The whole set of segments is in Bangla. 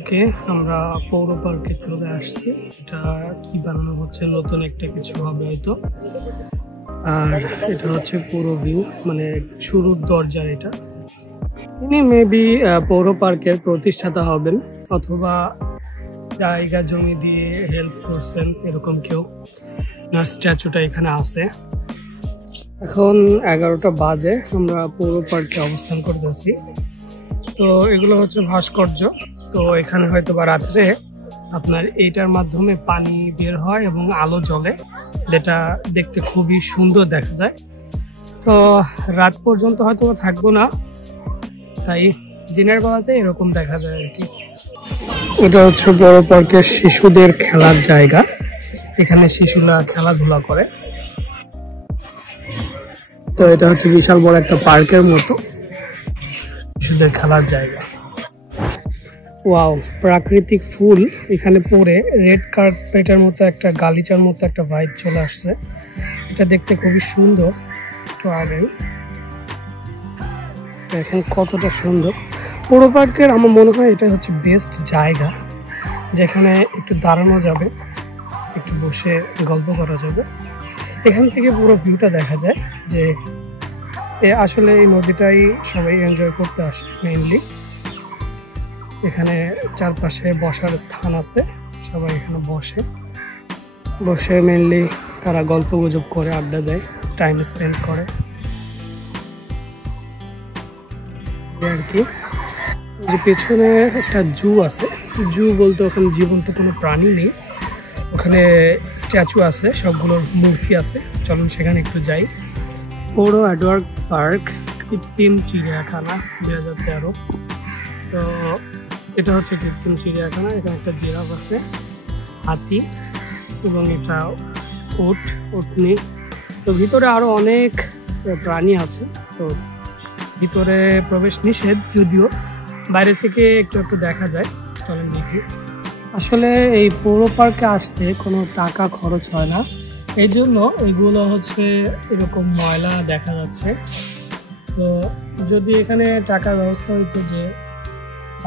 ওকে, আমরা পৌর পার্কে চলে আসছি। এটা কি বানানো হচ্ছে, নতুন একটা কিছু হবে হয়তো। আর এটা হচ্ছে পুরো ভিউ, মানে শুরুর দরজার। এটা ইনি মেবি পৌর পার্কের প্রতিষ্ঠাতা হবেন, অথবা জায়গা জমি দিয়ে হেল্প করছেন এরকম কেউ। ওনার স্ট্যাচুটা এখানে আছে। এখন 11টা বাজে, আমরা পৌর পার্কে অবস্থান করতেছি। তো এগুলো হচ্ছে ভাস্কর্য। তো এখানে হয়তো বা রাত্রে আপনার এইটার মাধ্যমে পানি বের হয় এবং আলো জ্বলে, যেটা দেখতে খুবই সুন্দর দেখা যায়। তো রাত পর্যন্ত হয়তো থাকবো না, তাই দিনের বেলাতে এরকম দেখা যায় আর কি। এটা হচ্ছে বড় পার্কের শিশুদের খেলার জায়গা। এখানে শিশুরা খেলাধুলা করে। তো এটা হচ্ছে বিশাল বড় একটা পার্কের মতো শিশুদের খেলার জায়গা। ওয়াও, প্রাকৃতিক ফুল এখানে পড়ে রেড কার্পেটের মতো একটা গালিচার মতো একটা ভাইব চলে আসছে। এটা দেখতে খুবই সুন্দর। একটু আগে দেখেন কতটা সুন্দর। পৌর পার্কের আমার মনে হয় এটা হচ্ছে বেস্ট জায়গা, যেখানে একটু দাঁড়ানো যাবে, একটু বসে গল্প করা যাবে। এখান থেকে পুরো ভিউটা দেখা যায়। যে আসলে এই নদীটাই সবাই এনজয় করতে আসে মেইনলি। এখানে চারপাশে বসার স্থান আছে, সবাই এখানে বসে মেইনলি তারা গল্প গুজব করে, আড্ডা দেয়, টাইম স্পেন্ড করে আর কি। যে পেছনে একটা জু আছে, জু বলতে ওখানে জীবন্ত কোনো প্রাণী নেই, ওখানে স্ট্যাচু আছে, সবগুলোর মূর্তি আছে। চলুন সেখানে একটু যাই। পৌর এডওয়ার্ড পার্ক কৃত্রিম চিড়িয়াখানা 2013। তো এটা হচ্ছে কৃত্রিম চিড়িয়াখানা। এখানে একটা জিরাফ আছে, হাতি, এবং এটা উটনি। তো ভিতরে আরো অনেক প্রাণী আছে। তো ভিতরে প্রবেশ নিষেধ, যদিও বাইরে থেকে একটু একটু দেখা যায়। চলেন দেখি। আসলে এই পৌর পার্কে আসতে কোনো টাকা খরচ হয় না, এই জন্য এগুলো হচ্ছে এরকম ময়লা দেখা যাচ্ছে। তো যদি এখানে টাকার ব্যবস্থা হইতো, যে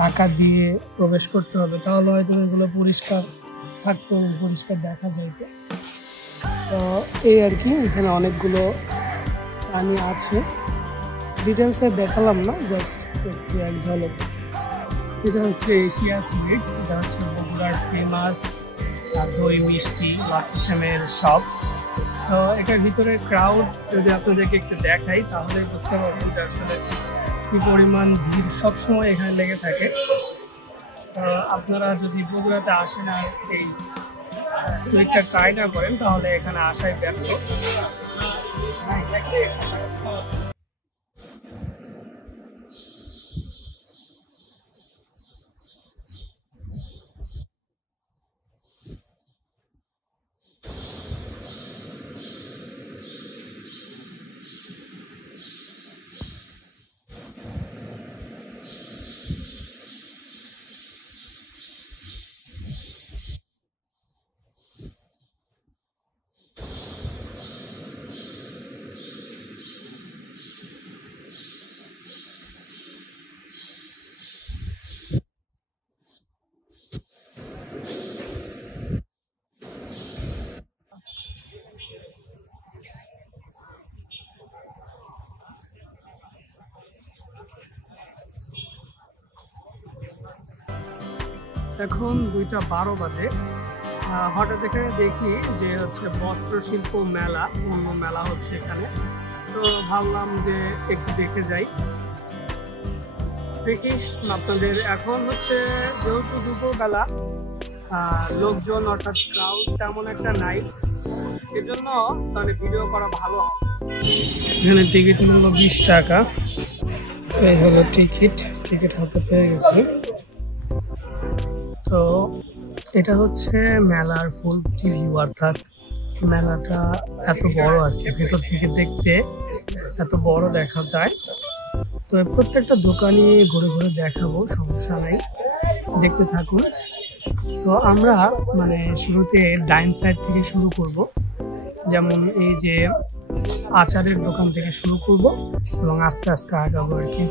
টাকা দিয়ে প্রবেশ করতে হবে, তাহলে হয়তো এগুলো পরিষ্কার থাকতো, পরিষ্কার দেখা যাইতো। তো এই আর কি, এখানে অনেকগুলো প্রাণী আছে। ডিটেলসে দেখালাম না, জাস্ট একটু এক ঝলক। এটা হচ্ছে এশিয়া সুইটস। এটা হচ্ছে বগুড়ার ফেমাস দই মিষ্টি লাঠিসামের শপ। তো এটার ভিতরে ক্রাউড যদি আপনাদেরকে একটু দেখাই, তাহলে বুঝতে পারবেন যে আসলে কি পরিমাণ ভিড় সবসময় এখানে লেগে থাকে। আপনারা যদি বগুড়াতে আসেন আর এই সুইটটা ট্রাই না করেন, তাহলে এখানে আসাই ব্যর্থ। এখন 2:12 বাজে। হঠাৎ এখানে দেখি যে হচ্ছে বস্ত্রশিল্প মেলা, অন্য মেলা হচ্ছে এখানে। তো ভাবলাম যে একটু দেখে যাই, দেখি আপনাদের। এখন হচ্ছে যেহেতু দুপুরবেলা, লোকজন অর্থাৎ ক্রাউড তেমন একটা নাই, এজন্য মানে ভিডিও করা ভালো হবে। এখানে টিকিট মূল্য 20 টাকা। এই হলো টিকিট হাতে পেয়ে গেছি। তো এটা হচ্ছে মেলার ফুল ভিউ, অর্থাৎ মেলাটা এত বড় আর কি, ভেতর থেকে দেখতে এত বড় দেখা যায়। তো প্রত্যেকটা দোকানই ঘুরে ঘুরে দেখাবো, সমস্যা নাই, দেখতে থাকুন। তো আমরা মানে শুরুতে ডাইন সাইড থেকে শুরু করব, যেমন এই যে আচারের দোকান থেকে শুরু করব এবং আস্তে আস্তে আগাবো আর কি।